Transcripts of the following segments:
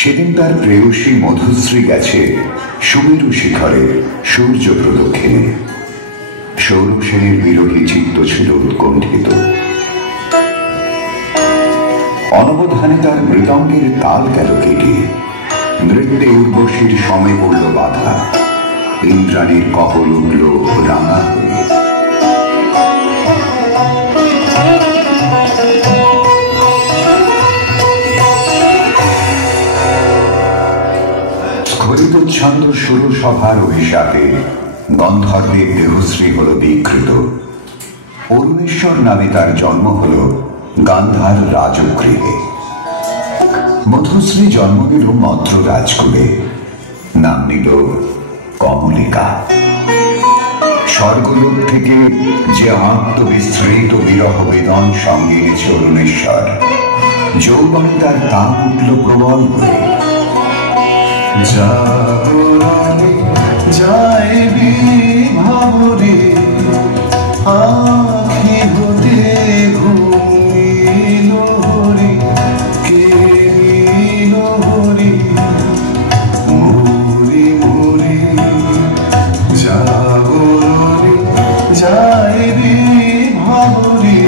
সেদিন তার প্রেয়সী মধুশ্রী গেছে সুমেরু শিখরে সূর্য প্রদক্ষিণে। সৌরভ সেনের বিরোহী চিত্ত ছিল উৎকণ্ঠিত। অনবধানে তার মৃদঙ্গের তাল গেল কেটে, নৃত্যে উর্বশীর সময় পড়ল বাধা, ইন্দ্রাণীর কহল উঠল রাঙা হয়ে। স্খলিতোচ্ছন্দ সুরসভার অভিশাপে গন্ধর্বের দেহশ্রী হল বিকৃত। অরুণেশ্বর নামে তার জন্ম হল গান্ধার রাজগৃহে। মধুশ্রী জন্ম নিল মদ্র রাজকুলে, নাম নিল কমলিকা। স্বর্গলোক থেকে যে আত্মবিস্মৃত বিরহ বেদন সঙ্গে এনেছে অরুণেশ্বর, যৌবনে তার তাপ উঠল প্রবল হয়ে। জাগরণে যায় বিভাবরে আখি হতে ঘুমিল হরি, কে নিল হরি মুরি মুরি। জাগরণে যায় বিভাবরে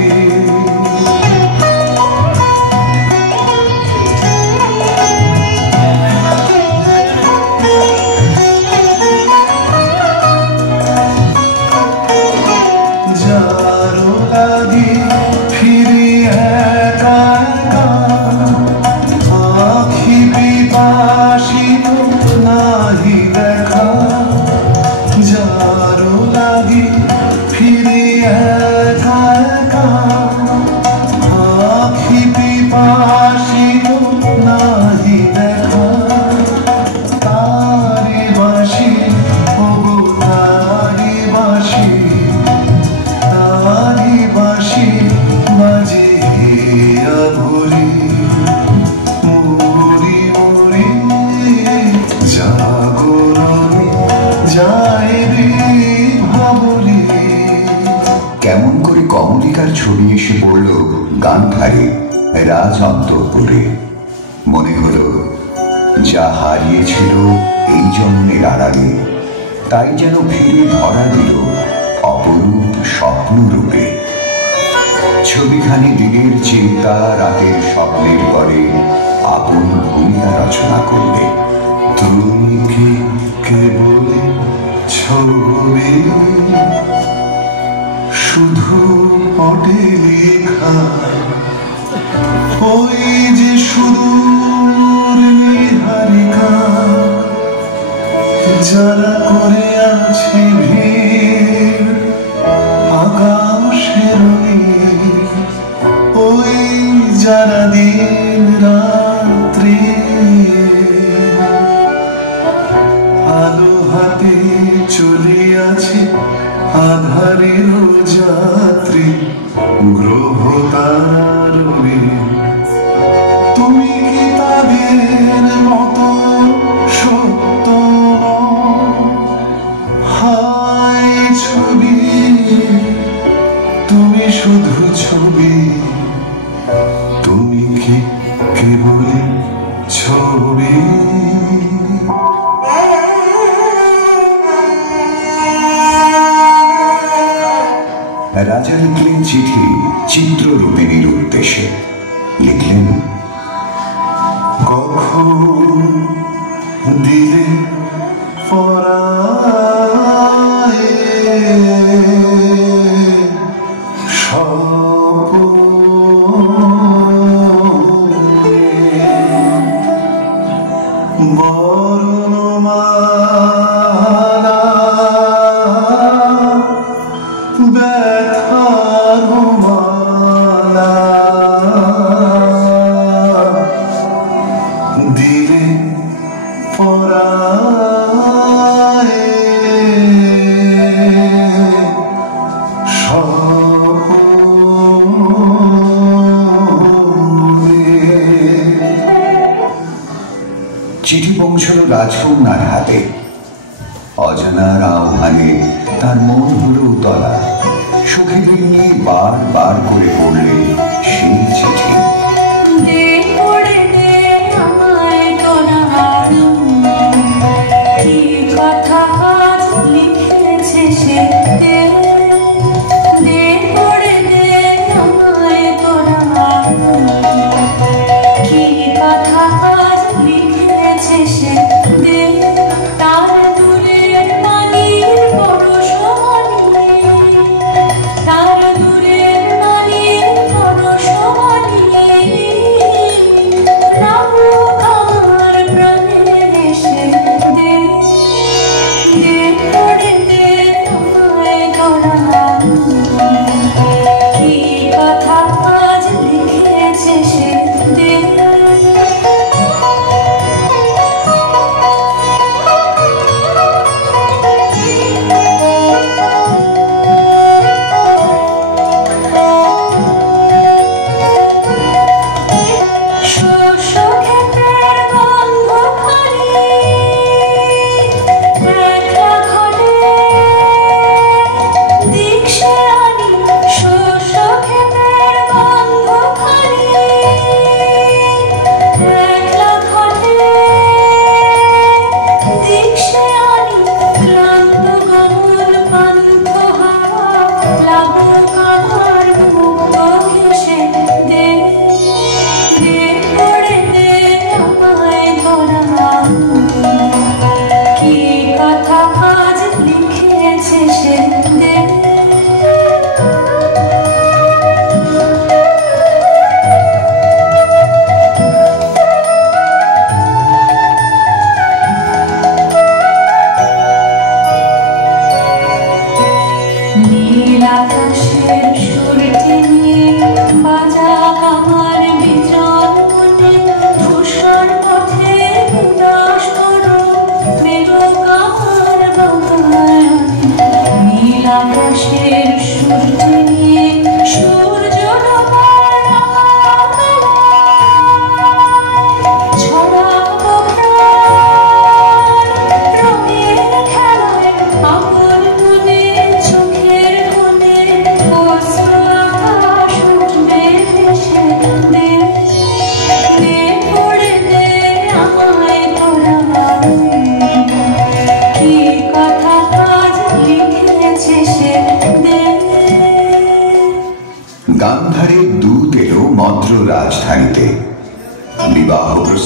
কেমন করে কমলিকার ছবি এসে পড়ল গান্ধারে রাজ অন্তঃপুরে। মনে হল যা হারিয়েছিল এই জন্মের আড়ালে, তাই যেন ফিরে ধরা দিল অপরূপ স্বপ্নরূপে। ছবিখানি দিনের চিন্তা রাতের স্বপ্নের পরে আপন ভূমিকা রচনা করবে। তুমি কি কেবল ছবি, শুধু পটে লেখা ওই যে সুদূর নিহারিকা, যারা করে আছে ভিড় আকাশের ওই যারা দিন রাত্রি আলো হাতে চলিয়াছে আধারের যাত্রী গ্রহ তারবে। তুমি কি তাদের মতো সত্য হায় ছবি, তুমি শুধু ছবি, তুমি কি কেবল ছবি। রাজা লিখলেন চিঠি চিত্ররূপিণীর উদ্দেশ্যে। লিখলেন, কখন দিলে পরায়ে স্বপনে বর্ণমালা ব্যথার মালা দিলে পরায়ে স্বপনে। চিঠি পৌঁছল রাজকন্যার হাতে। অজানার আহ্বানে তার মন হল উতলা। সুখে নিয়ে বার বার করে পড়লে সেই চিঠি। দে পড়ে দে আমায়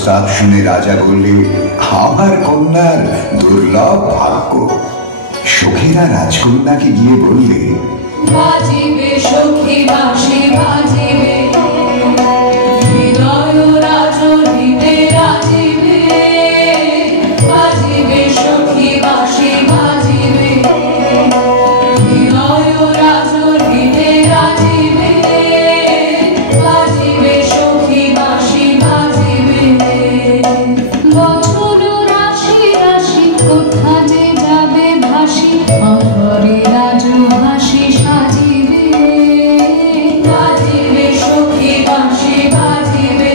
প্রস্তাব শুনে রাজা বললে, আমার কন্যার দুর্লভ ভাগ্য। সখীরা রাজকন্যাকে গিয়ে বললে, বাজিবে সখী বাঁশি বাজিবে, হৃদয় রাজর হৃদে রাজিবে। বাজিবে সখী বাঁশি বাজিবে, হৃদয় রাজর হৃদে রাজিবে। বাজিবে সখী বাঁশি বাজিবে। বছর রাশি রাশি কোথা যে যাবে ভাসি, অঘরে রাজ হাসি সাজিবে। বাজিবে সখী বাঁশি বাজিবে।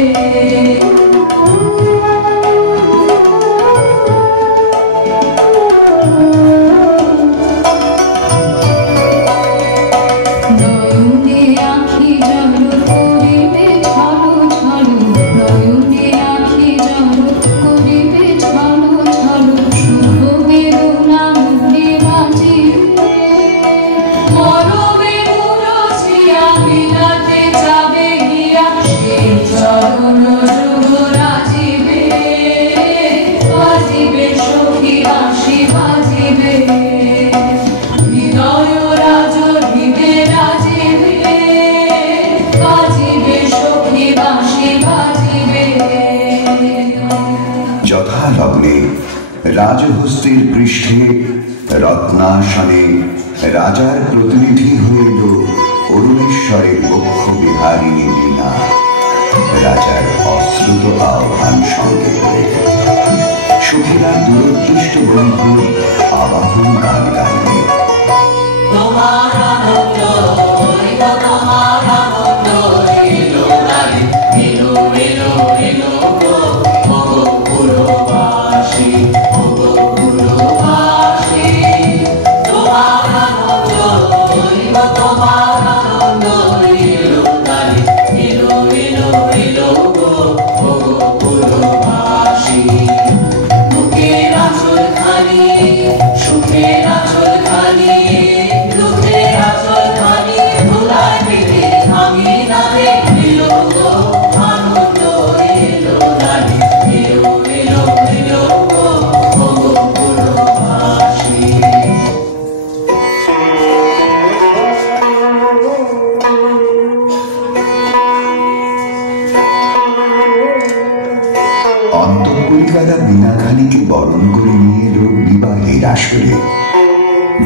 নয়নে আঁখি জল করিবে ছলো ছলো, নয়নে আঁখি জল করিবে ছলো ছলো। শুভ বেদনা মুখে বাজিবে, মরবে মুরছিয়া বিলাতে যাবে গিয়া, সেই চরণ যুগ রাজিবে। বাজিবে সখী বাঁশি বাজিবে, হৃদয় রাজর হৃদে রাজিবে। বাজিবে সখী বাঁশি বাজিবে। যথালগ্নে রাজহস্তের পৃষ্ঠে রত্নাসনে রাজার প্রতিনিধি হয়ে এল অরুণেশ্বরের বক্ষ বিহারিণী বীণা। রাজার অশ্রুত আহ্বান সঙ্গে করে সখীরা দূরদৃষ্ট বন্ধু আবাহন গান গাইলে। তোমার আনন্দ হইল, তোমার আনন্দ এলো রাগে, এলো এলো এলো গো ওগো পুরবাসী, ওগো পুরবাসী। তোমার আনন্দ হইল, তোমার আনন্দ এলো রাগে, এলো এলো এলো গো ওগো পুরবাসী। বুকের আঁচল খানি, সুখের আঁচল খানি, দুঃখের আঁচল খানি, ভোলায় পেতে ভাঙি নারে। এলো গো আনন্দ এলো রাগে, এলো এলো এলো গো ওগো পুরবাসী। অন্তঃপুরিকারা বীণাখানিকে বরণ করে নিয়ে এলো বিবাহের আসরে।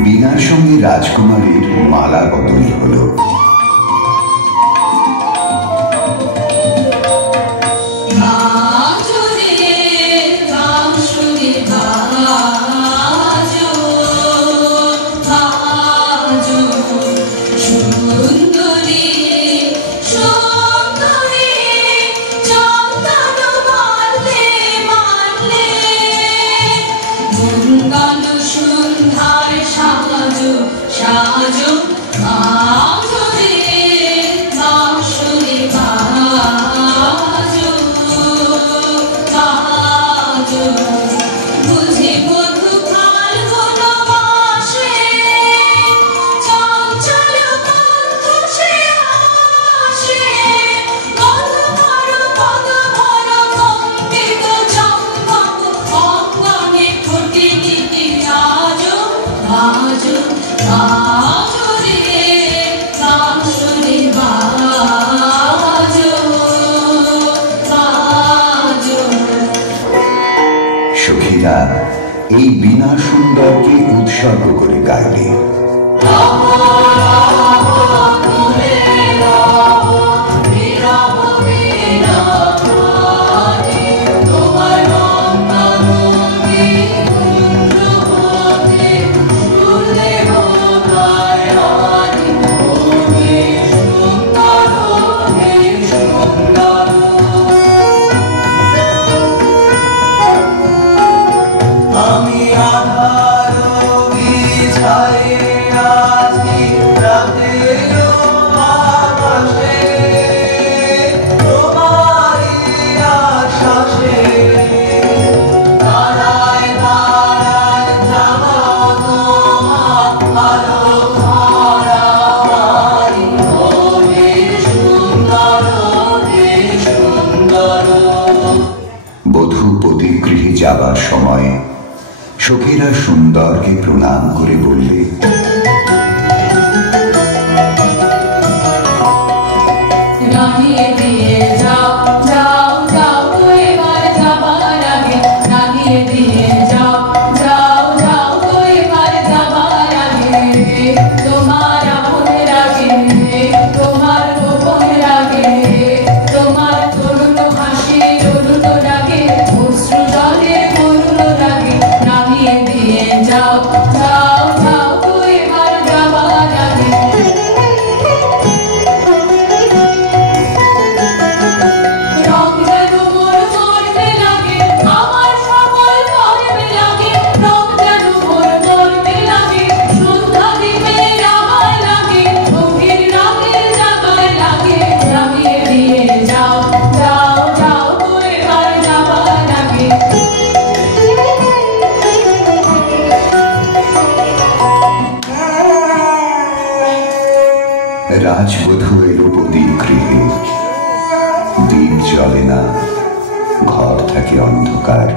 বীণার সঙ্গে রাজকুমারীর মালা বদল হলো। বাজো রে বাঁশুরি বাজো, বাজো সুন্দরী সুন্দরী, চন্দন মালে মালে। মঙ্গল সন্ধ্যায় সাজো সাজো, বাজো রে বাঁশুরি বাজো, বাজো। বুঝি বধূ ফাল্গুন মাসে, চঞ্চল কণ্ঠ সে আসে। পদ ভর কম্পিত চম্পক, অঙ্গনে ফুটি নীতি রাজো, বাজো বাজো রে বাঁশুরি বাজো, বাজো। সখীরা এই বীণা সুন্দরকে উৎসর্গ করে গাইলে। আমি আধার বিছায়ে আছি বধূ পতিগৃহে যাবার সময় সখীরা সুন্দরকে প্রণাম করে বললে, রাঙিয়ে দিয়ে যাও যাও যাও এবার যাবার আগে, রাঙিয়ে দিয়ে যাও যাও যাও এবার যাবার আগে, তোমার আপনের আগে, তোমার গোপনের আগে, তোমার তরুণ হাসির অরুণ রাগে, অশ্রু জলের মরুণ রাগে, রাঙিয়ে দিয়ে যাও যাও যাও এবার যাবার আগে। রং যেন মোর মরতে লাগে, আমার সকল মরতে লাগে, রং যেন মোর মরতে লাগে, সন্ধ্যা দিবে আমার লাগে, গভীর রাতের জাগার লাগে, রাঙিয়ে দিয়ে যাও যাও যাও এবার যাবার আগে। রাজবধূ এলো পতিগৃহে, দীপ জ্বলে না, ঘর থাকে অন্ধকার।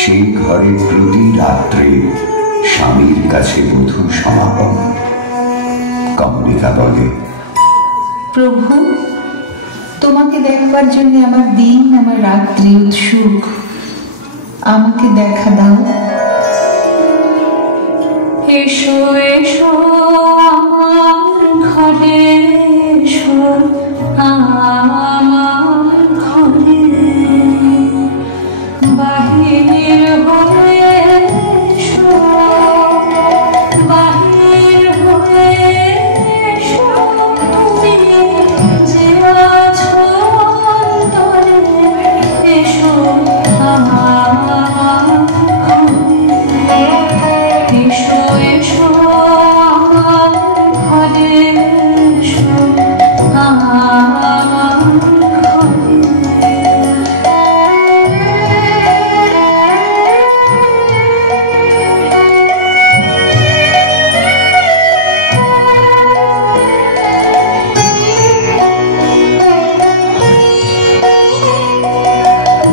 সেই ঘরে প্রতি রাত্রে স্বামীর কাছে বধূ সমাপন। কমলিকা বলে, প্রভু, তোমাকে দেখবার জন্য আমার দিন আমার রাত্রি উৎসুক, আমাকে দেখা দাও। এসো এসো আমার ঘরে, এসো আমার ঘরে, বাহির হয়ে এসো, বাহির হয়ে এসো, তুমি যে আছো অন্তরে, এসো আমার ঘরে, এসো এসো আমার ঘরে, এসো আমার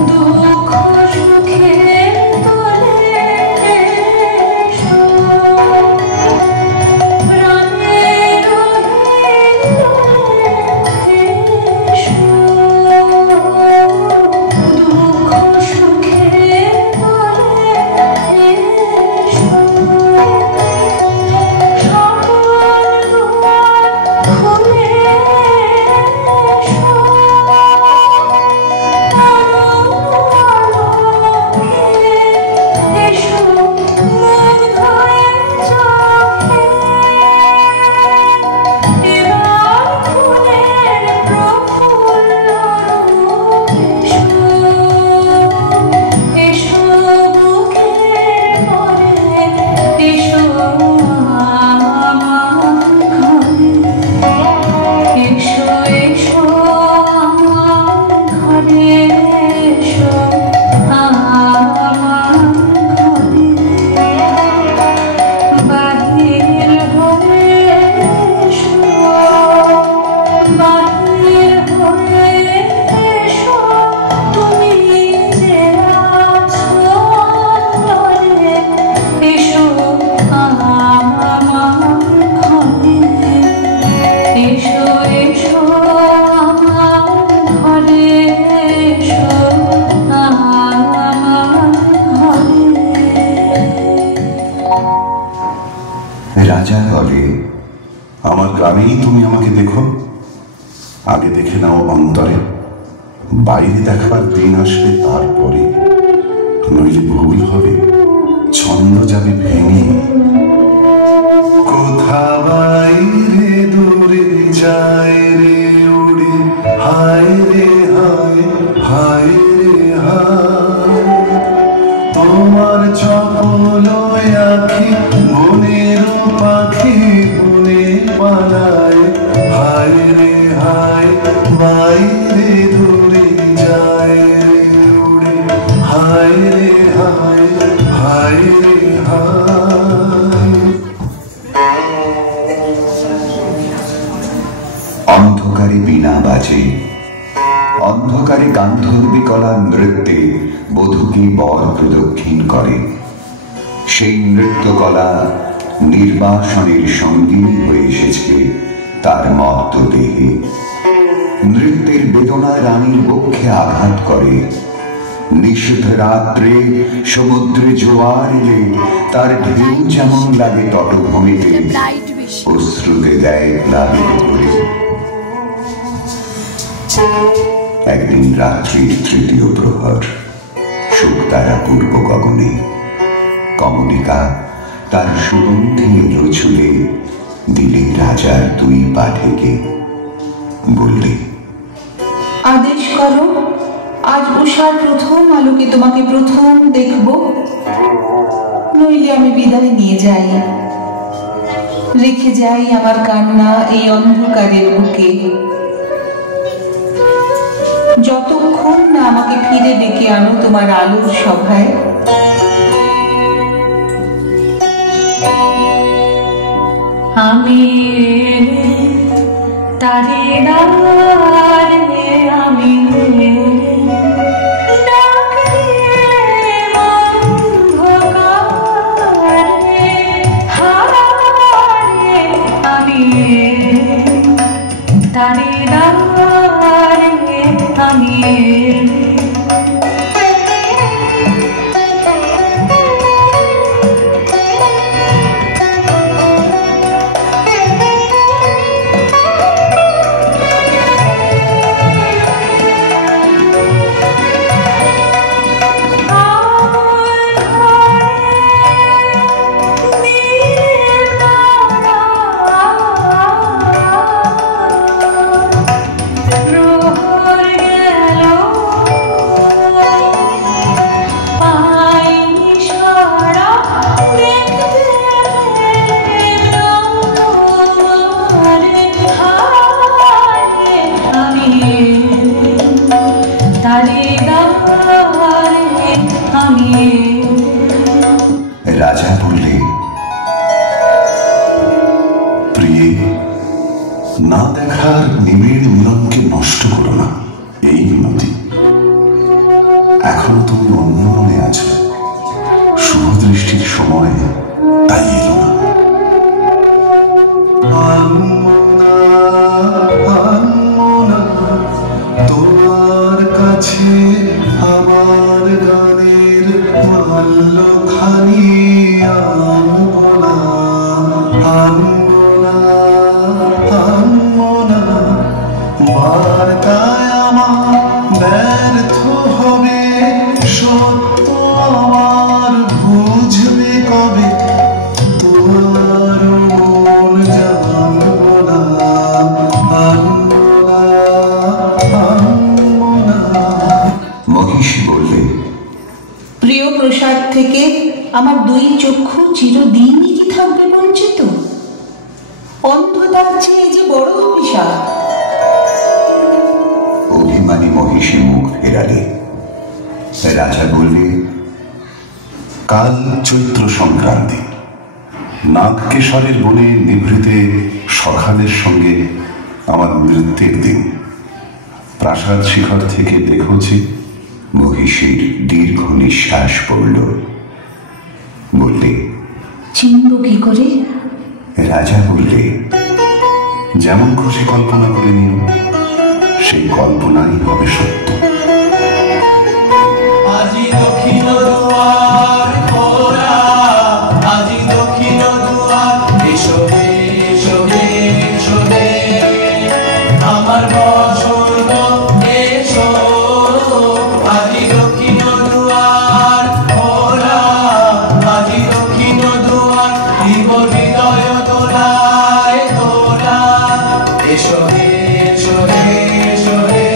দুঃখ সুখের তলে এসো, প্রাণের হৃদয়ে এসো, দুঃখ সুখের তলে এসো, সকল দুয়ার খুলে এসো, এসো মুগ্ধ চোখে, এবার ফুলের প্রফুল্ল রূপ এসো, এসো বুকের ভরে, এসো আমার ঘরে, এসো এসো আমার ঘরে, এসো আমার ঘরে, বাহির হয়ে এসো, বাহির হয়ে এসো, তুমি যে আছো অন্তরে, এসো আমার ঘরে, এসো এসো আমার ঘরে, এসো আমার ঘরে। রাজা বলে, আমার গ্রামেই তুমি আমাকে দেখো, আগে দেখে নাও অন্তরে, বাইরে দেখার দিন আসবে তারপরে, নইলে ভুল হবে, ছন্দ যাবে ভেঙে। কোথা বাইরে দূরে যায় রে উড়ে, হায় রে হায়, হায় রে হায়, তোমার চপল আখি মনের পাখি বনে পালায়, হায় রে হায়, বাইরে দূরে যায় রে উড়ে, হায় রে হায়, হায় রে হায়। অন্ধকারে বীণা বাজে, অন্ধকার অন্ধকারে গান্ধর্বিকলা নৃত্যে বধূকে বর প্রদক্ষিণ করে। সেই নৃত্যকলা নির্বাসনের সঙ্গিনী হয়ে এসেছে তার মত্ত দেহে। নৃত্যের বেদনা রানীর বক্ষে আঘাত করে। নিষিদ্ধ রাত্রে সমুদ্রে জোয়ার এলে তার ঢেউ যেমন লাগে তটভূমিতে, অশ্রুতে দেয় প্লাবিত করে। একদিন রাত্রির তৃতীয় প্রহর, শুকতারা পূর্ব গগনে, কমলিকা তার সুগন্ধি এলো চুলে, দিলে রাজার দুই পা ঢেকে, বললে, আদেশ করো, আজ উষার প্রথম আলোকে তোমাকে প্রথম দেখব, নইলে আমি বিদায় নিয়ে যাই, রেখে যাই আমার কান্না এই অন্ধকারের বুকে। যতক্ষণ না আমাকে ফিরে ডেকে আনো তোমার আলোর সভায়। আমি তারে ডাকে, আমি তারে ডাকে, আমি রাজা বললে, প্রিয়ে, না দেখার নিবিড় মিলনকে নষ্ট করো না। এই মিনতি, এখনো তুমি অন্য মনে আছো, শুভ দৃষ্টির সময় তাই এলো না। তোমার কাছে আমার গানের মাল্যখানি আনবো না, বার্তায় আমার ব্যর্থ হবে, সত্য আমার বুঝবে কবে, তোমার মন জানবো না, মহিষী বললে, প্রিয় প্রসাদ থেকে আমার দুই চক্ষু চিরদিনই কি থাকবে বঞ্চিত? অন্ধতার চেয়ে যে বড় অভিশাপ। অভিমানী মহিষী মুখ ফেরালে। রাজা বললে, কাল চৈত্র সংক্রান্তি, নাগকেশরের বনে নিভৃতে সখাদের সঙ্গে আমার নৃত্যের দিন। প্রাসাদ শিখর থেকে দেখছি। মহিষীর দীর্ঘ নিঃশ্বাস পড়ল। বললে, চিনব কি করে? রাজা বললে, যেমন খুশি কল্পনা করে নিন, সেই কল্পনাই হবে সত্য। আজি দক্ষিণ দুয়ার খোলা, আজি দক্ষিণ দুয়ার, এসো হে, এসো হে, এসো হে, আমার বসন্ত এসো। আজি দক্ষিণ দুয়ার খোলা, আজি দক্ষিণ দুয়ার, দিব হৃদয় তোলায় তোলা, এসো হে, এসো হে, এসো হে,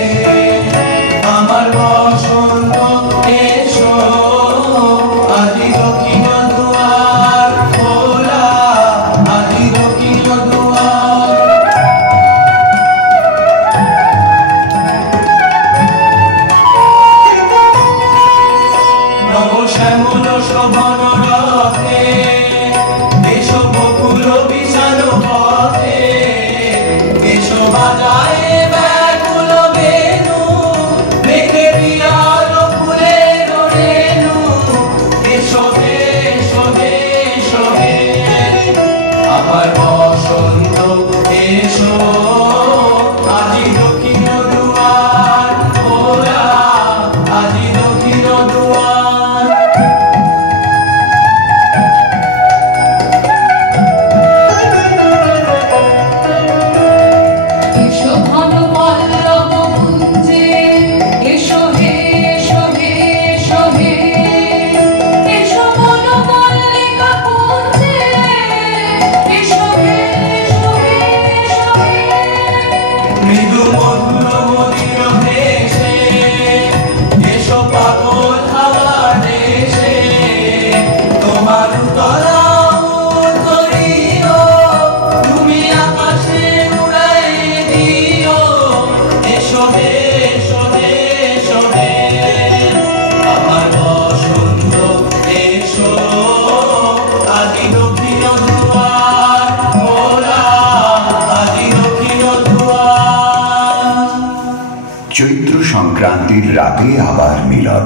সংক্রান্তির রাতে আবার মিলন।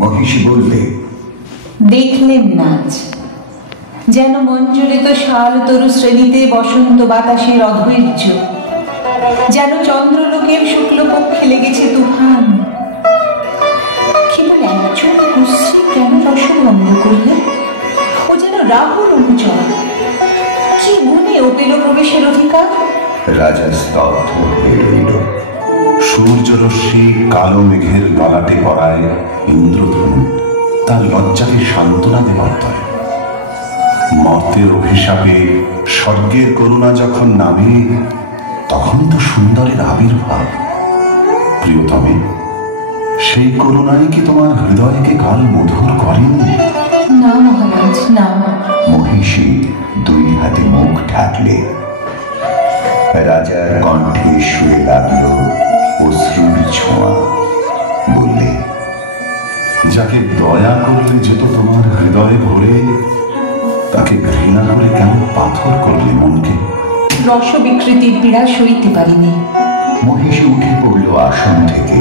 মহিষী বললে, দেখলেন নাচ, যেন মঞ্জুরিত শাল তরু শ্রেণীতে বসন্ত বাতাসের অধৈর্য, যেন চন্দ্রলোকের শুক্লপক্ষে লেগেছে তুফান। কেবল একজন কুশ্রী কেন রসভঙ্গ করলে? ও যেন রাহুর অনুচর, কি গুণে ও পেল প্রবেশের অধিকার? রাজা স্তব্ধ হয়ে রইল। সূর্যরশ্মি কালো মেঘের ললাটে পড়ায় ইন্দ্রধনু তার লজ্জাকে সান্ত্বনা দেবার তরে। মর্তের অভিশাপে স্বর্গের করুণা যখন নামে, তখন তো সুন্দরের আবির্ভাব। প্রিয়তমে, সেই করুণাই কি তোমার হৃদয়কে কাল মধুর করেনি? না মহারাজ, না। মহিষী দুই হাতে মুখ ঢাকলে। রাজার কণ্ঠে শুয়ে লাগলো অশ্রুর ছোঁয়া। বললে, যাকে দয়া করলে যেত তোমার হৃদয়ে ভরে, তাকে ঘৃণা করে কেন পাথর করলে মনকে? রস বিকৃতির পীড়া সইতে পারিনি। মহিষী উঠে পড়ল আসন থেকে।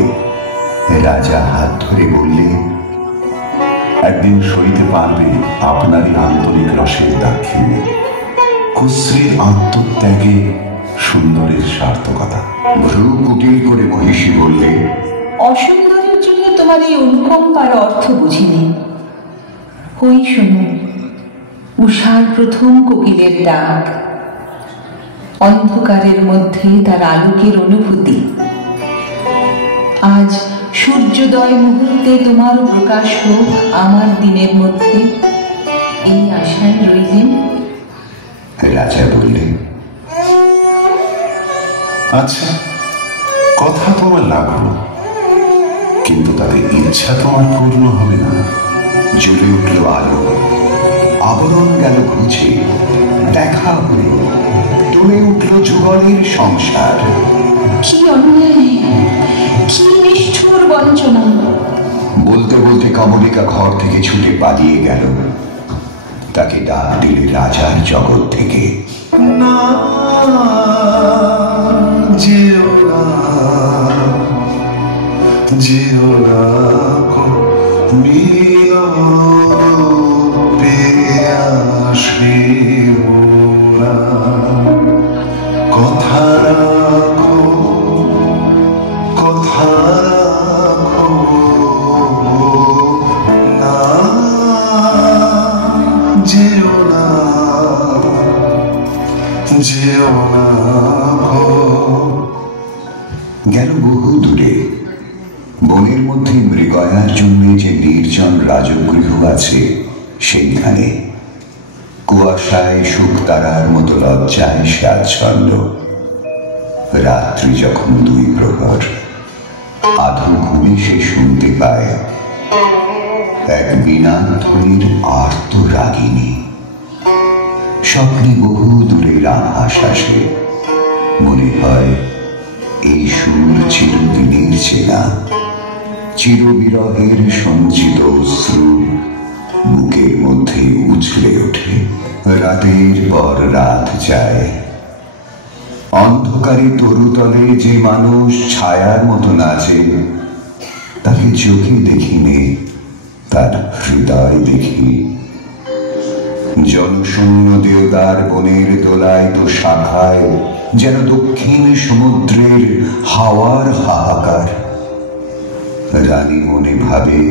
রাজা হাত ধরে বললে, একদিন সইতে পারবে আপনারই আন্তরিক রসের দাক্ষিণ্যে, কুশ্রীর আত্মত্যাগে সুন্দরের সার্থকতা। ভ্রু কুটিল করে মহিষী বললে, অসুন্দরের জন্য তোমার এই অনুকম্পার অর্থ বুঝিনি। ওই শোনো, উষার প্রথম কোকিলের ডাক, অন্ধকারের মধ্যে তার আলোকের অনুভূতি। আজ সূর্যোদয় মুহূর্তে তোমার প্রকাশ হোক আমার দিনের মধ্যে, এই আশায় রইলেন। রাজা বললেন, আচ্ছা, কথা তোমার লাগলো, কিন্তু তাতে ইচ্ছা তোমার পূর্ণ হবে না। জ্বলে উঠল আলো, আবরণ গেল ঘুচে, দেখা হলো, টলে উঠল যুগলের সংসার। কি অন্যায়, কি নিষ্ঠুর বঞ্চনা! বলতে বলতে কমলিকা ঘর থেকে ছুটে পালিয়ে গেল। তাকে ডাক দিলে রাজার জগৎ থেকে। না যেও না, যেও না গো মিলন পেয়ে আসিব না। কথা রাখো, কথা রাখো না, যেও না, যেও না গো। গেল বহু দূরে। বনের মধ্যে মৃগয়ার জন্য যে নির্জন রাজগৃহ আছে, সেইখানে কুয়াশায় শুকতারার মতো লজ্জায় সে আচ্ছন্ন। রাত্রি যখন 2 প্রহর, আধো ঘুমে সে শুনতে পায় এক বীণাধ্বনির আর্ত রাগিনী। স্বপ্নে বহু দূরের আভাস আসে। মনে হয় এই সুর চিরদিনের চেনা, চিরবিরহের সঞ্চিত অশ্রু বুকের মধ্যে উছলে ওঠে। রাতের পর রাত যায়, অন্ধকারে তরুতলে যে মানুষ ছায়ার মতো নাচে, তাকে চোখে দেখিনি, তার হৃদয় দেখি। জনশূন্য দেওদার বনের দোলায় তো শাখায় যেন দক্ষিণ সমুদ্রের হাওয়ার হাহাকার। রানী মনে ভাবে,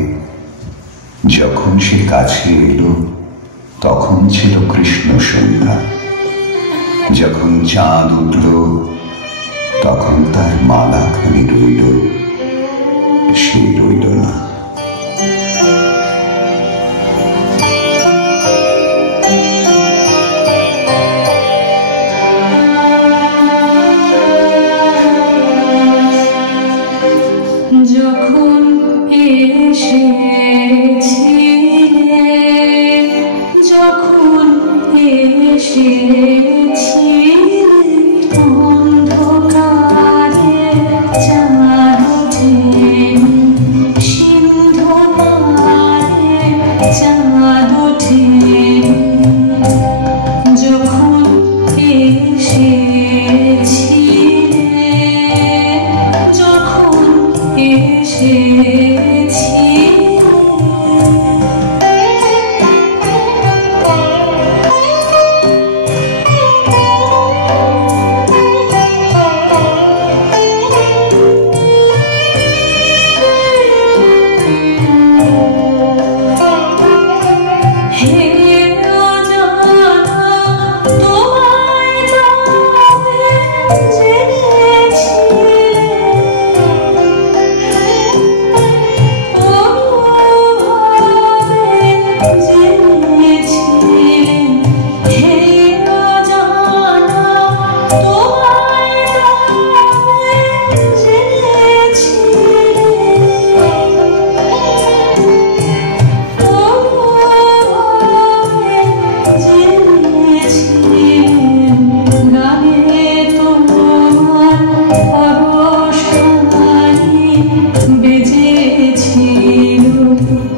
যখন সে কাছে এলো তখন ছিল কৃষ্ণ সন্ধ্যা। যখন চাঁদ উঠল তখন তার মালাখানি রইল, সে রইল না। যখন এসেছিলে, যখন এসেছিলে, অন্ধকারে চাঁদ ওঠেনি, সিন্ধু পারে চাঁদ ওঠেনি। যখন এসেছিলে, যখন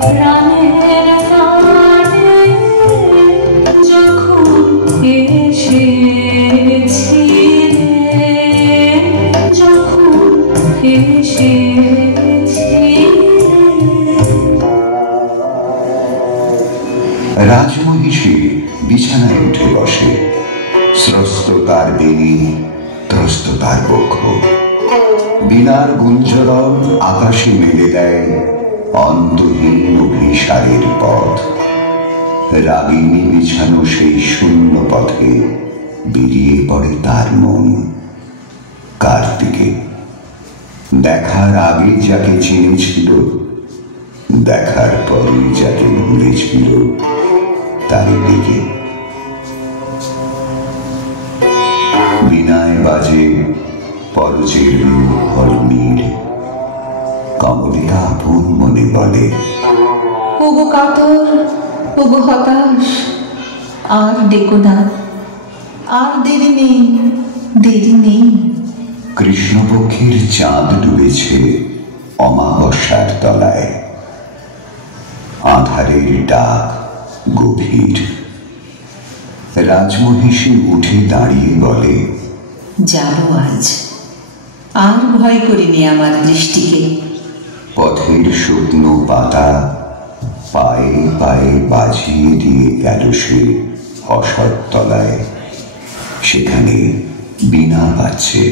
প্রাণের টানে যখন এসেছিলে, যখন এসেছিলে। রাজমহিষী বিছানায় উঠে বসে, স্রস্ত তার বেণী, ত্রস্ত তার বক্ষ। বীণার গুঞ্জরণ আকাশে মেলে দেয় অন্তহীন অভিসারের পথ। রাগিনী বিছানো সেই শূন্য পথে বেরিয়ে পড়ে তার মন। কার্তিকে দেখার আগে যাকে চিনেছিল, দেখার পরে যাকে ভুলেছিল, তারই দিকে বিনায় বাজে পরজের হরণীর। কমলিকা আপন মনে বলে, ওগো কাতর, ওগো হতাশ, আর ডেকো না, আর দেরি নেই, দেরি নেই। কৃষ্ণপক্ষের চাঁদ ডুবেছে অমাবস্যার তলায়। আঁধারের ডাক গভীর। রাজমহিষী উঠে দাঁড়িয়ে বলে, যাব আজ, আর ভয় করিনি আমার দৃষ্টিকে। পথের শুকনো পাতা পায়ে পায়ে বাজিয়ে দিয়ে গেল সে অসৎতলায়। সেখানে বীণা বাজছে।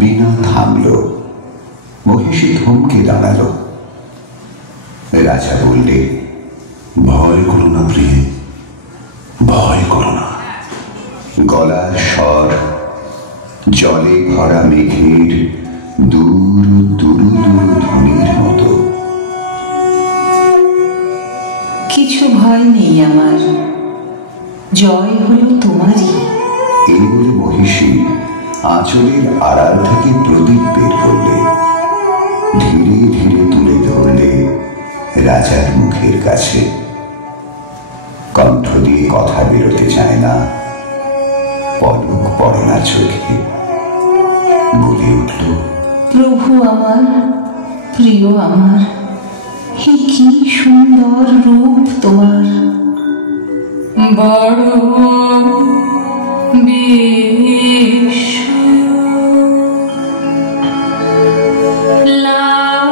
বীণা থামল। মহিষী থমকে দাঁড়াল। রাজা বললে, ভয় করো না প্রিয়ে, ভয় করো না। গলার স্বর জলে ভরা মেঘের দূর দুরু দুরু ধ্বনির মতো। কিছু ভয় নেই আমার, জয় হলো তোমারই। এই বলে মহিষী আঁচলের আড়াল থেকে প্রদীপ বের করলে, ধীরে ধীরে তুলে ধরলে রাজার মুখের কাছে। কণ্ঠ দিয়ে কথা বেরোতে চায় না, পলক পড়ে না চোখে। বলে উঠল, প্রভু আমার, প্রিয় আমার, হে কি সুন্দর রূপ তোমার। বড় বিশ্ব লাগে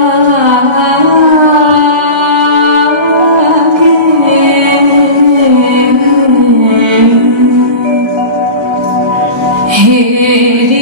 হে